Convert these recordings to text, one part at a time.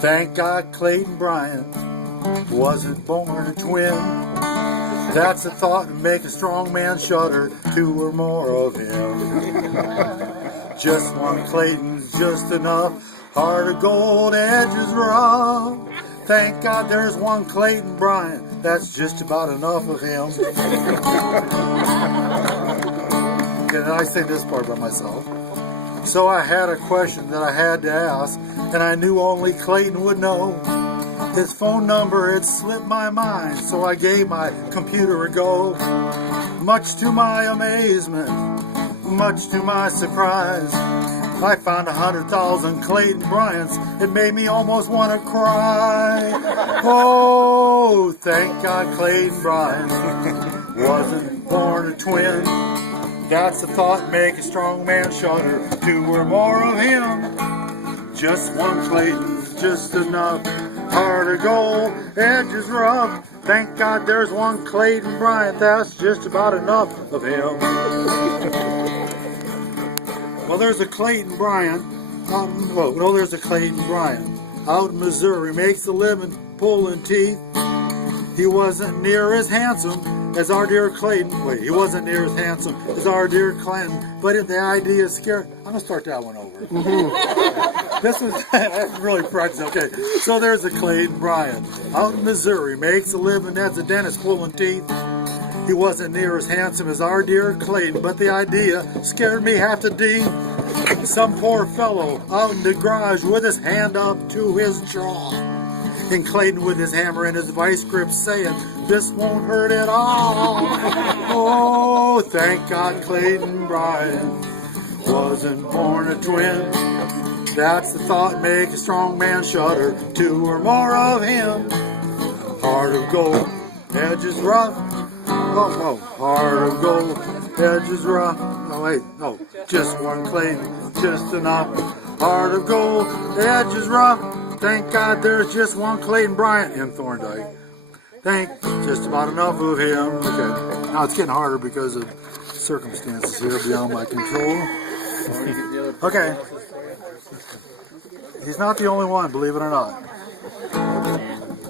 Thank God Clayton Bryant wasn't born a twin. That's a thought to make a strong man shudder, 2 or more of him. Just one Clayton's just enough, heart of gold, edges rough. Thank God there's one Clayton Bryant, that's just about enough of him. And I say this part by myself. So I had a question that I had to ask, and I knew only Clayton would know. His phone number had slipped my mind, so I gave my computer a go. Much to my amazement, much to my surprise, I found 100,000 Clayton Bryants. It made me almost want to cry. Oh, thank God Clayton Bryant wasn't born a twin. That's the thought make a strong man shudder, 2 or more of him. Just one Clayton's just enough, heart of gold, edges rough. Thank God there's one Clayton Bryant, that's just about enough of him. Well, there's a Clayton Bryant there's a Clayton Bryant out in Missouri, makes a living pulling teeth. He wasn't near as handsome as our dear Clayton. He wasn't near as handsome as our dear Clayton, but the idea scared. I'm gonna start that one over. This was I'm really practicing. Okay, so there's a Clayton Bryant out in Missouri, makes a living as a dentist pulling teeth. He wasn't near as handsome as our dear Clayton, but the idea scared me half to death. Some poor fellow out in the garage with his hand up to his jaw, and Clayton with his hammer and his vice grip saying, "This won't hurt at all." Oh, thank God Clayton Bryant wasn't born a twin. That's the thought make a strong man shudder, 2 or more of him. Heart of gold, edges rough. Oh, heart of gold, edges rough. No, just one Clayton, just enough. Heart of gold, edges rough. Thank God there's just one Clayton Bryant in Thorndike. Just about enough of him. Okay, now it's getting harder because of circumstances here beyond my control. Okay, he's not the only one, believe it or not.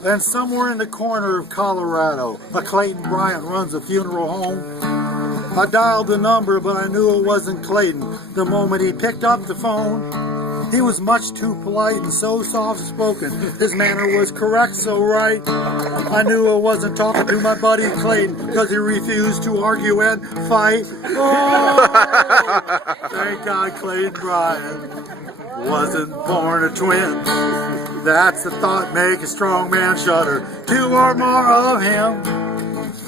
And somewhere in the corner of Colorado, a Clayton Bryant runs a funeral home. I dialed the number, but I knew it wasn't Clayton the moment he picked up the phone. He was much too polite and so soft-spoken. His manner was correct, so right. I knew I wasn't talking to my buddy Clayton because he refused to argue and fight. Oh, thank God Clayton Bryant wasn't born a twin. That's the thought make a strong man shudder, 2 or more of him.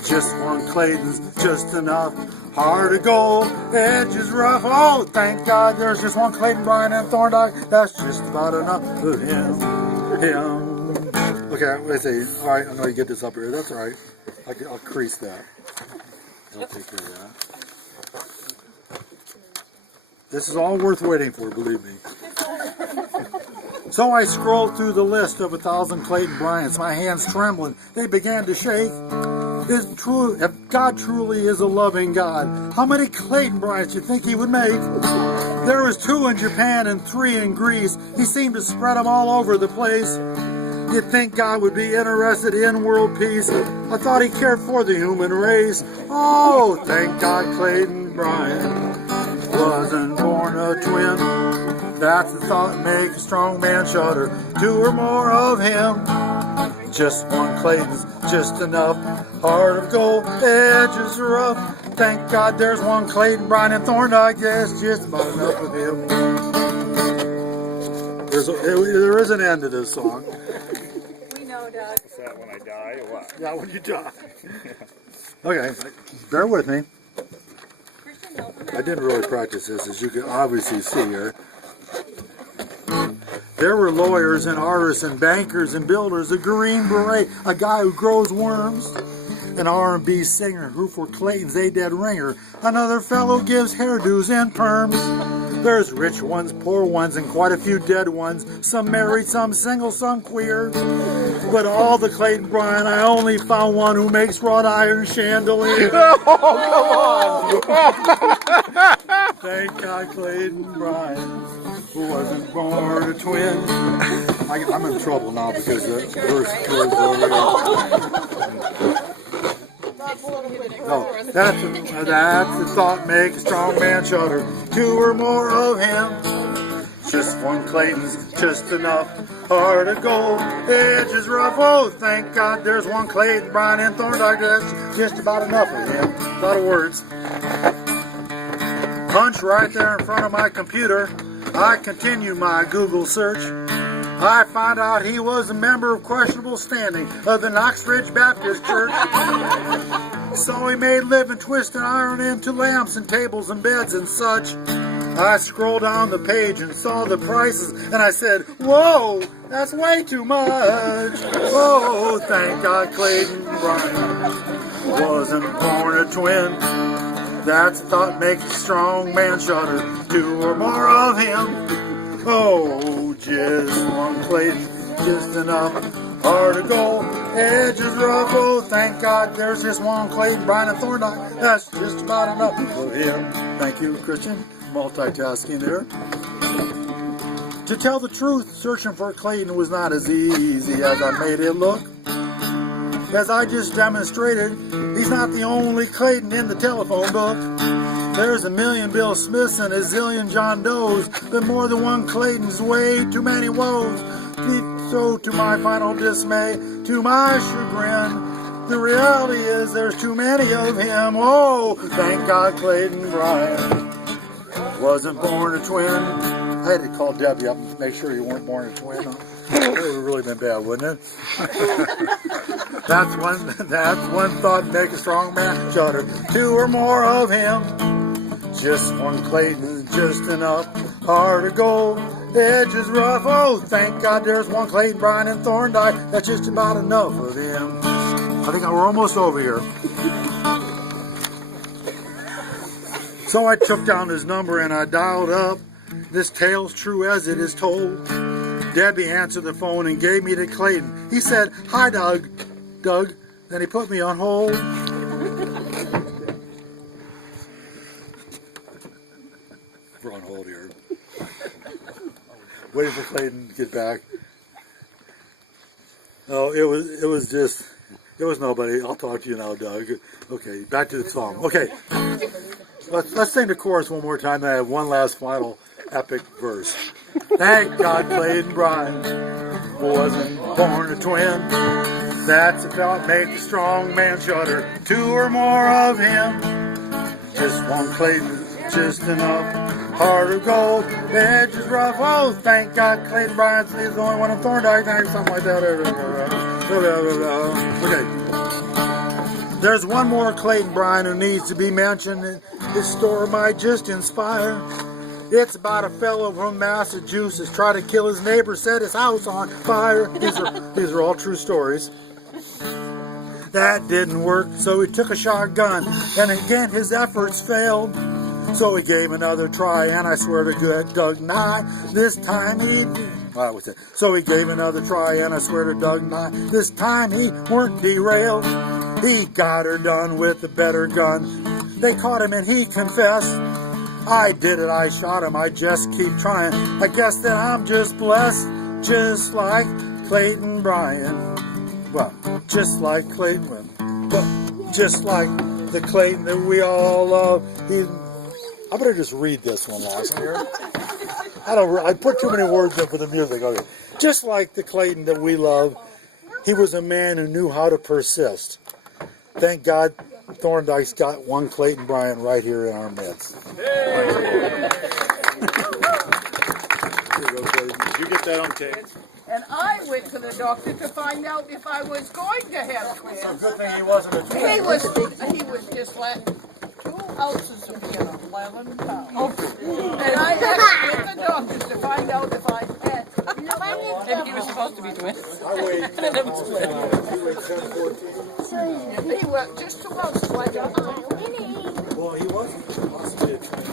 Just one Clayton's just enough, heart of gold, edges rough. Oh, thank God there's just one Clayton Bryant in Thorndike. That's just about enough of him. Okay, let's see. All right, I'm going to get this up here. That's all right. I'll crease that. I'll take care of that. This is all worth waiting for, believe me. So I scrolled through the list of 1,000 Clayton Bryants, my hands trembling. They began to shake. If God truly is a loving God, how many Clayton Bryants do you think he would make? There was 2 in Japan and 3 in Greece. He seemed to spread them all over the place. You'd think God would be interested in world peace. I thought he cared for the human race. Oh, thank God Clayton Bryant wasn't born a twin. That's the thought make a strong man shudder, 2 or more of him. Just one Clayton's just enough, heart of gold, edges rough. Thank God there's one Clayton Bryant in Thorndike, yes, just about enough of him. There is an end to this song. We know, Doug. Is that when I die or what? Yeah, when you die. Okay, bear with me. I didn't really practice this, as you can obviously see here. There were lawyers and artists and bankers and builders, a Green Beret, a guy who grows worms, an R&B singer who for Clayton's a dead ringer, another fellow gives hairdos and perms. There's rich ones, poor ones, and quite a few dead ones, some married, some single, some queer. But all the Clayton Bryant, I only found one who makes wrought iron chandeliers. Oh, come on! Thank God Clayton Bryant, who wasn't born a twin. I'm in trouble now because the verse is over here. No, that's the thought make a strong man shudder. Two or more of him. Just one Clayton's just enough. Heart of gold, edge is rough. Oh, thank God there's one Clayton, Bryant, and Thorndike. That's just about enough of him. A lot of words. Punch right there in front of my computer. I continue my Google search. I find out he was a member of questionable standing of the Knox Ridge Baptist Church. So he made living, twist and iron into lamps and tables and beds and such. I scrolled down the page and saw the prices, and I said, whoa, that's way too much. Oh, thank God Clayton Bryant wasn't born a twin. That's a thought makes a strong man shudder. Two or more of him. Oh, just one Clayton, just enough. Heart of gold, edge is rough. Oh, thank God there's just one Clayton, Bryant, and Thorndike. That's just about enough for him. Thank you, Christian. Multitasking there. To tell the truth, searching for Clayton was not as easy as I made it look. As I just demonstrated, he's not the only Clayton in the telephone book. There's a million Bill Smiths and a zillion John Does, but more than one Clayton's way too many woes. So to my final dismay, to my chagrin, the reality is there's too many of him. Oh, thank God Clayton Bryant wasn't born a twin. I had to call Debbie up and make sure you weren't born a twin. That would have really been bad, wouldn't it? That's one thought make a strong man shudder. Two or more of him. Just one Clayton, just enough. Heart of gold, edge is rough. Oh, thank God there's one Clayton, Bryant, and Thorndike. That's just about enough of him. I think we're almost over here. So I took down his number and I dialed up. This tale's true as it is told. Debbie answered the phone and gave me to Clayton. He said, hi, Doug. Then he put me on hold. We're on hold here. Waiting for Clayton to get back. No, it was nobody. I'll talk to you now, Doug. Okay, back to the song. Okay. Let's sing the chorus one more time, then I have one last final epic verse. Thank God Clayton Bryant wasn't born a twin. That's about make a strong man shudder. Two or more of him. Just one Clayton, just enough. Heart of gold, edge is rough. Oh, thank God Clayton Bryant's the only one in Thorndike, something like that. Okay. There's one more Clayton Bryant who needs to be mentioned. His story might just inspire. It's about a fellow from Massachusetts tried to kill his neighbor, set his house on fire. These are all true stories. That didn't work, so he took a shotgun, and again his efforts failed. So he gave another try, and I swear to Doug Nye, this time he... That was it. So he gave another try, and I swear to Doug Nye, this time he weren't derailed. He got her done with a better gun. They caught him and he confessed. I did it, I shot him, I just keep trying. I guess that I'm just blessed, just like Clayton Bryant. Well, just like Clayton, but just like the Clayton that we all love. I better just read this one last here. I put too many words in for the music. Okay. Just like the Clayton that we love, he was a man who knew how to persist. Thank God Thorndike's got one Clayton Bryant right here in our midst. Hey. Did you get that on tape? And I went to the doctor to find out if I was going to have twins. It's a good thing he wasn't a twin. He was just like 2 ounces of 11 pounds. Oh. And I actually went to the doctor to find out if I had. And he was supposed to be twins. I weighed, And it was twins. you weighed 10, 14. He was just 2 ounces like that. Well, he wasn't. He must be a twin.